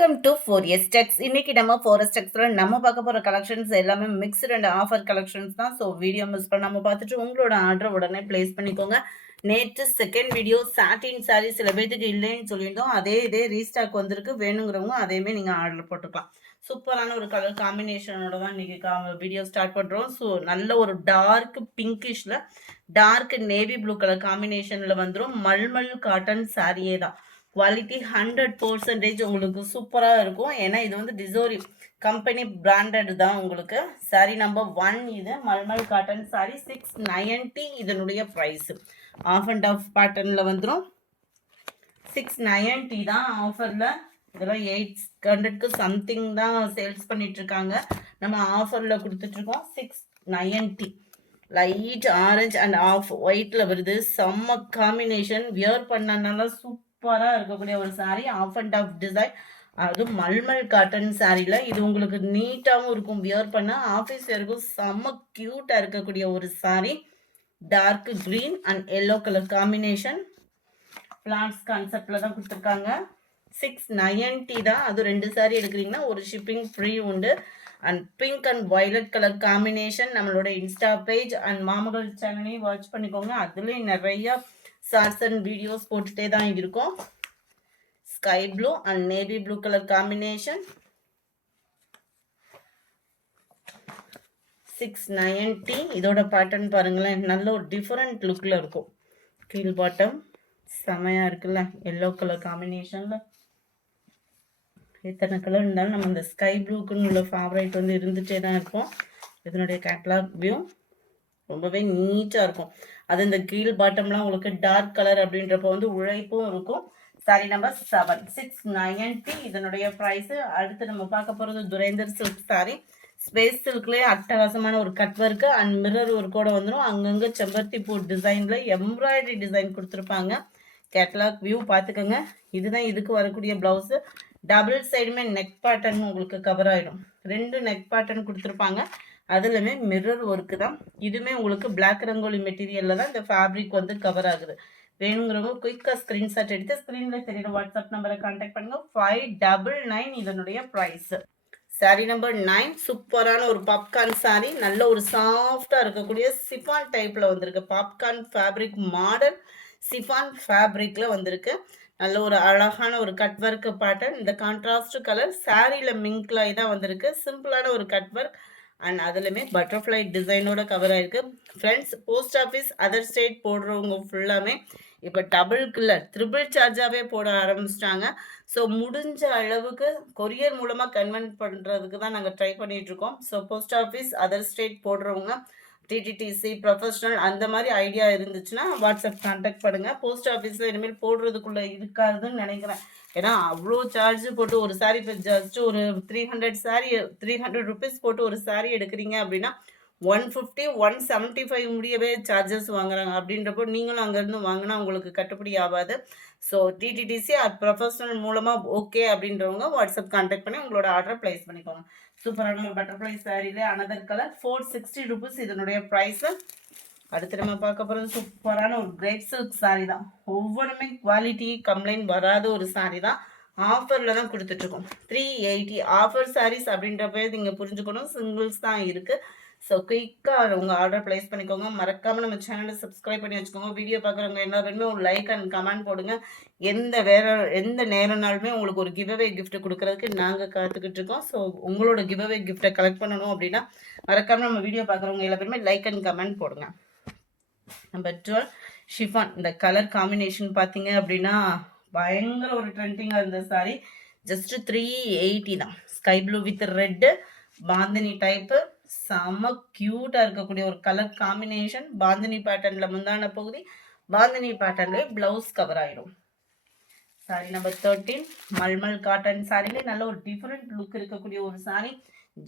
Welcome to 4S Techs. இன்னைக்கு நம்ம 4S Techsல நம்ம பார்க்க போற கலெக்ஷன்ஸ் எல்லாமே மிக்ஸ்டு அண்ட் ஆஃபர் கலெக்ஷன்ஸ் தான். ஸோ வீடியோ மிஸ் பண்ணாம பார்த்துட்டு உங்களோட ஆர்டர் உடனே பிளேஸ் பண்ணிக்கோங்க. நேற்று செகண்ட் வீடியோ சாட்டின் சாரீ சில பேருக்கு இல்லைன்னு சொல்லியிருந்தோம். இதே ரீஸ்டாக் வந்திருக்கு. வேணுங்கிறவங்க அதையுமே நீங்கள் ஆர்டர் போட்டுக்கலாம். சூப்பரான ஒரு கலர் காம்பினேஷனோட தான் இன்னைக்கு வீடியோ ஸ்டார்ட் பண்ணுறோம். ஸோ நல்ல ஒரு டார்க் பிங்கிஷ்ல டார்க் நேவி ப்ளூ கலர் காம்பினேஷனில் வந்துடும். மல்மல் காட்டன் சாரியே தான். குவாலிட்டி 100% உங்களுக்கு சூப்பராக இருக்கும். ஏன்னா இது வந்து டிசோரி கம்பெனி பிராண்டட் தான் உங்களுக்கு. சாரி நம்பர் 1 இது மல்மல் காட்டன் சாரி 690 இதனுடைய ப்ரைஸ். ஆஃப் அண்ட் ஆஃப் பேட்டர்னில் வந்துடும். 690 தான் ஆஃபரில். இதெல்லாம் 800க்கு சம்திங் தான் சேல்ஸ் பண்ணிட்டு இருக்காங்க. நம்ம ஆஃபரில் கொடுத்துட்ருக்கோம். 690 லைட் ஆரஞ்ச் அண்ட் ஆஃப் ஒயிட்டில் வருது. செம்ம காம்பினேஷன். வியர் பண்ணனால சூப்பராக இருக்கக்கூடிய ஒரு sari. Off and off design, அதுவும் மல்மல் காட்டன் சாரியில் இது உங்களுக்கு நீட்டாகவும் இருக்கும். வியர் பண்ண ஆஃபீஸ் வேருக்கும் செம்ம க்யூட்டாக இருக்கக்கூடிய ஒரு sari. Dark green and yellow colour combination. Plans கான்செப்டில் தான் கொடுத்துருக்காங்க. 690 தான். அது 2 சாரீ எடுக்கிறீங்கன்னா ஒரு ஷிப்பிங் ஃப்ரீ உண்டு. And pink and violet colour combination. நம்மளோட இன்ஸ்டா பேஜ் அண்ட் மாமகள் சேனலையும் வாட்ச் பண்ணிக்கோங்க. அதுலேயும் நிறையா ஷார்ட்ஸ் அண்ட் வீடியோஸ் போட்டுட்டே தான் இருக்கும். Sky blue and navy blue colour combination. 690. இதோட பேட்டர்ன் பாருங்களேன், நல்ல ஒரு டிஃபரெண்ட் லுக்கில் இருக்கும். கீழ் பாட்டம் செமையாக இருக்குல்ல, எல்லோ கலர் காம்பினேஷனில். எத்தனை கலர் இருந்தாலும் நம்ம இந்த ஸ்கை ப்ளூக்குன்னு உள்ள ஃபேவரைட் வந்து இருந்துகிட்டே தான் இருக்கும். இதனுடைய கேட்லாக் வியூ ரொம்பவே நீட்டாக இருக்கும். அது இந்த கீழ் பாட்டம்லாம் உங்களுக்கு டார்க் கலர் அப்படின்றப்போ வந்து உழைப்பும் இருக்கும். சாரி நம்பர் 7 690 இதனுடைய ப்ரைஸு. அடுத்து நம்ம பார்க்க போகிறது துரேந்தர் சில்க் சாரி. ஸ்பேஸ் சில்க்லேயே அட்டகாசமான ஒரு கட் ஒர்க்கு அண்ட் மிரர் ஒர்க்கோட வந்துடும். அங்கங்கே செம்பருத்தி பூ டிசைனில் எம்ப்ராய்டரி டிசைன் கொடுத்துருப்பாங்க. கேட்லாக் வியூ பார்த்துக்கோங்க. இதுதான் இதுக்கு வரக்கூடிய ப்ளவுஸு. டபுள் சைடுமே நெக் பேட்டர்ன் உங்களுக்கு கவர் ஆகிடும். 2 நெக் பேட்டர்ன் கொடுத்துருப்பாங்க. அதுலமே மிரர் ஒர்க்கு தான். இதுவுமே உங்களுக்கு பிளாக் ரங்கோலி மெட்டீரியலில் தான் இந்த ஃபேப்ரிக் வந்து கவர் ஆகுது. வேணுங்கிறவங்க குயிக்காக ஸ்க்ரீன்ஷாட் எடுத்து ஸ்க்ரீனில் தெரியுற வாட்ஸ்அப் நம்பரை கான்டாக்ட் பண்ணுங்கள். 599 இதனுடைய ப்ரைஸு. சாரி நம்பர் 9 சூப்பரான ஒரு பாப்கார்ன் சாரி. நல்ல ஒரு சாஃப்டாக இருக்கக்கூடிய சிஃபான் டைப்பில் வந்திருக்கு. பாப்கார்ன் ஃபேப்ரிக் மாடல் சிஃபான் ஃபேப்ரிக்கில் வந்திருக்கு. நல்ல ஒரு அழகான ஒரு கட் ஒர்க் பேட்டர்ன். இந்த கான்ட்ராஸ்ட் கலர் சாரியில் மிங்க்லாய் தான் வந்திருக்கு. சிம்பிளான ஒரு கட் ஒர்க் அண்ட் அதுலேயுமே பட்டர்ஃப்ளை டிசைனோட கவர் ஆகிருக்கு. Friends, post office other state போடுறவங்க ஃபுல்லாமே இப்போ டபுள்க்கு இல்லை ட்ரிபிள் சார்ஜாகவே போட ஆரம்பிச்சிட்டாங்க. ஸோ முடிஞ்ச அளவுக்கு கொரியர் மூலமாக கன்வெர்ட் பண்ணுறதுக்கு தான் நாங்கள் ட்ரை பண்ணிகிட்ருக்கோம். So post office other state போடுறவங்க டிடிடிசி ப்ரொஃபஷனல் அந்த மாதிரி ஐடியா இருந்துச்சுன்னா வாட்ஸ்அப் கான்டாக்ட் பண்ணுங்கள். போஸ்ட் ஆஃபீஸில் இனிமேல் போடுறதுக்குள்ளே இருக்காதுன்னு நினைக்கிறேன். ஏன்னா அவ்வளோ சார்ஜ் போட்டு ஒரு சாரீ இப்போ ஜஸ்ட் ஒரு 300 ருபீஸ் போட்டு ஒரு சாரீ எடுக்கிறீங்க அப்படின்னா 150 175 முடியவே சார்ஜஸ் வாங்குறாங்க. அப்படின்றப்போ நீங்களும் அங்கேருந்து வாங்கினா உங்களுக்கு கட்டுப்படி ஆகாது. ஸோ டிடிடிசி ப்ரொஃபஷனல் மூலமாக ஓகே அப்படின்றவங்க வாட்ஸ்அப் கான்டாக்ட் பண்ணி உங்களோட ஆர்டரை ப்ளேஸ் பண்ணிக்கோங்க. சூப்பரான பட்டர்ஃப்ளை சாரியிலே அனதர் கலர் 460 ருபீஸ் இதனுடைய ப்ரைஸு. அடுத்து நம்ம பார்க்க போகிறது சூப்பரான ஒரு கிரேப் சில்க் சாரி தான். ஒவ்வொருமே குவாலிட்டி கம்ப்ளைண்ட் வராத ஒரு சாரி தான். ஆஃபரில் தான் கொடுத்துட்ருக்கோம். 380 ஆஃபர் சாரீஸ் அப்படின்றப்ப நீங்கள் புரிஞ்சுக்கணும், சிங்கிள்ஸ் தான் இருக்குது. ஸோ குயிக்காக உங்கள் ஆர்டர் ப்ளேஸ் பண்ணிக்கோங்க. மறக்காமல் நம்ம சேனலை சப்ஸ்கிரைப் பண்ணி வச்சுக்கோங்க. வீடியோ பார்க்குறவங்க எல்லாருமே ஒரு லைக் அண்ட் கமெண்ட் போடுங்க. எந்த நேரம்னாலுமே உங்களுக்கு ஒரு கிவ்அவே கிஃப்ட் கொடுக்கறதுக்கு நாங்கள் காத்துக்கிட்டு இருக்கோம். ஸோ உங்களோட கிவ்அவே கிஃப்ட்டை கலெக்ட் பண்ணணும் அப்படின்னா மறக்காமல் நம்ம வீடியோ பார்க்குறவங்க எல்லாருமே லைக் அண்ட் கமெண்ட் போடுங்க. Number 12 chiffon. இந்த கலர் காம்பினேஷன் பார்த்தீங்க அப்படின்னா பயங்கர ஒரு ட்ரெண்டிங்காக இருந்த சாரி. ஜஸ்ட் 380 தான். Sky blue with red bandhani type. செம்ம க்யூட்டாக இருக்கக்கூடிய ஒரு கலர் காம்பினேஷன். பாந்தினி பேட்டர்னில் முந்தான பகுதி, பாந்தினி பேட்டர்ன்லேயே ப்ளவுஸ் கவர் ஆகிடும். சாரி நம்பர் 13 மல்மல் காட்டன் சாரிலே நல்ல ஒரு டிஃப்ரெண்ட் லுக் இருக்கக்கூடிய ஒரு சாரி.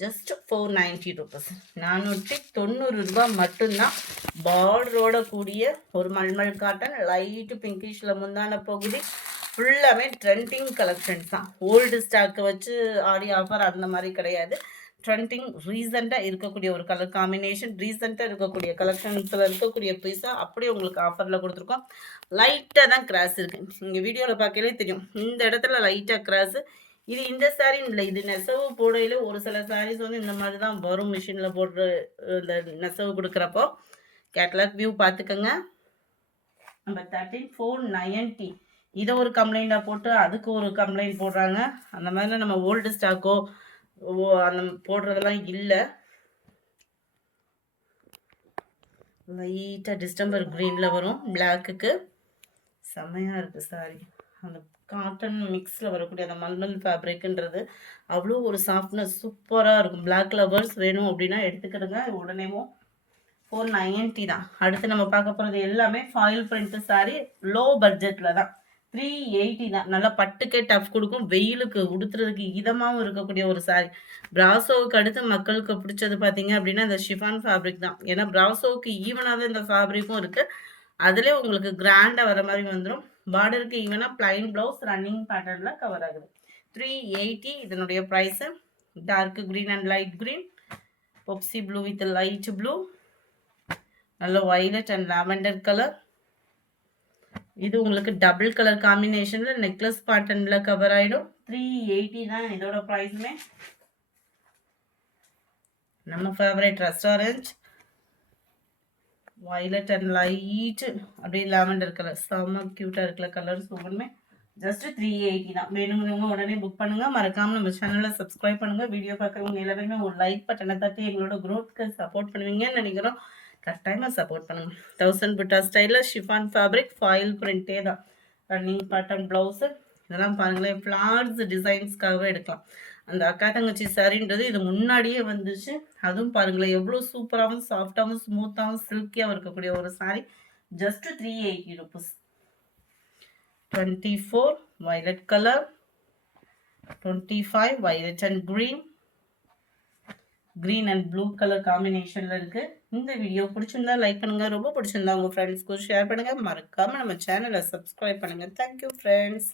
Just 490 rupees. 490 ரூபா மட்டும்தான். பார்டரோட கூடிய ஒரு மல்மல் காட்டன் லைட்டு பிங்கிஷில் முந்தான பகுதி. ஃபுல்லாமே ட்ரெண்டிங் கலெக்ஷன்ஸ் தான். ஓல்டு ஸ்டாக்கை வச்சு ஆடி ஆஃபர் அந்த மாதிரி கிடையாது. ட்ரெண்டிங் ரீசெண்டாக இருக்கக்கூடிய ஒரு கலர் காம்பினேஷன். ரீசெண்டாக இருக்கக்கூடிய கலெக்ஷன்ஸில் இருக்கக்கூடிய பீஸாக அப்படியே உங்களுக்கு ஆஃபரில் கொடுத்துருக்கோம். லைட்டாக தான் கிராஸ் இருக்குது. நீங்கள் வீடியோவில் பார்க்கலே தெரியும். இந்த இடத்துல லைட்டாக கிராஸு, இது இந்த சாரீ இல்லை, இது நெசவு போடையில ஒரு சில சாரீஸ் வந்து இந்த மாதிரி தான் வரும் மிஷினில் போடுற இந்த நெசவு கொடுக்குறப்போ. கேட்லாக் வியூ பார்த்துக்கோங்க. நம்பர் 13,490. இதை ஒரு கம்ப்ளைண்டாக போட்டு அதுக்கு ஒரு கம்ப்ளைண்ட் போடுறாங்க. அந்த மாதிரிலாம் நம்ம ஓல்டு ஸ்டாக்கோ அந்த போடுறதெல்லாம் இல்லை. லைட்டாக டிஸ்டம்பர் க்ரீனில் வரும், பிளாக்குக்கு செம்மையாக இருக்குது சாரி. அந்த காட்டன் மிக்ஸில் வரக்கூடிய அந்த மல்மல் ஃபேப்ரிக்ன்றது அவ்வளோ ஒரு சாஃப்ட்னஸ் சூப்பராக இருக்கும். பிளாக் லவர்ஸ் வேணும் அப்படின்னா எடுத்துக்கிடுங்க. உடனேவும் 490 தான். அடுத்து நம்ம பார்க்க போகிறது எல்லாமே ஃபாயில் பிரிண்ட் சாரி, லோ பட்ஜெட்டில் தான். 380 தான். நல்லா பட்டுக்கே டஃப் கொடுக்கும், வெயிலுக்கு உடுத்துறதுக்கு இதமாகவும் இருக்கக்கூடிய ஒரு சாரி. பிராசோவுக்கு அடுத்து மக்களுக்கு பிடிச்சது பார்த்தீங்க அப்படின்னா இந்த ஷிஃபான் ஃபேப்ரிக் தான். ஏன்னா பிராசோவுக்கு ஈவனாக தான் இந்த ஃபேப்ரிக்கும் இருக்குது. அதிலே உங்களுக்கு கிராண்டாக வர மாதிரி வந்துடும். பார்டருக்கு ஈவனாக பிளைன் ப்ளவுஸ் ரன்னிங் பேட்டர்னில் கவர் ஆகுது. 380 இதனுடைய price. Dark green and light green, பொப்சி ப்ளூ வித் லைட் ப்ளூ, நல்ல வயலட் அண்ட் லாவெண்டர் கலர். இது உங்களுக்கு டபுள் கலர் காம்பினேஷனில் நெக்லஸ் பேட்டர்னில் கவர் ஆகிடும். 380 தான் இதோட ப்ரைஸுமே. நம்ம favourite restaurant violet and light அப்படியே லாவெண்டர் கலர், செம்ம க்யூட்டாக இருக்கிற கலர்ஸ் ஒவ்வொன்றுமே. ஜஸ்ட் 380 தான். வேணுங்கிறவங்க உடனே புக் பண்ணுங்கள். மறக்காமல் நம்ம சேனலை சப்ஸ்கிரைப் பண்ணுங்கள். வீடியோ பார்க்குறவங்க எல்லாருமே ஒரு லைக் பட்டனை தட்டி எங்களோட க்ரோத்துக்கு சப்போர்ட் பண்ணுவீங்கன்னு நினைக்கிறோம். கட்டாயமாக சப்போர்ட் பண்ணுங்கள். 1000 புட்டா ஸ்டைலில் ஷிஃபான் ஃபேப்ரிக் ஃபாயில் பிரிண்டே தான். ரன்னிங் பேட்டர்ன் ப்ளவுஸு இதெல்லாம் பாருங்களேன், ஃப்ளார்ஸ் டிசைன்ஸ்க்காகவே எடுக்கலாம். அந்த அக்கா தங்கச்சி சாரின்றது இது முன்னாடியே வந்துச்சு. அதுவும் பாருங்களேன் எவ்வளோ சூப்பராகவும் சாஃப்டாகவும் ஸ்மூத்தாகவும் சில்கியாகவும் இருக்கக்கூடிய ஒரு sorry. Just 380 rupees. 24 violet color, 25 violet and green and blue color காம்பினேஷன்ல இருக்கு. இந்த வீடியோ பிடிச்சிருந்தா லைக் பண்ணுங்க, ரொம்ப பிடிச்சிருந்தா உங்க ஃப்ரெண்ட்ஸ்க்கு ஷேர் பண்ணுங்க. மறக்காம நம்ம சேனலை சப்ஸ்கிரைப் பண்ணுங்க. Thank you friends.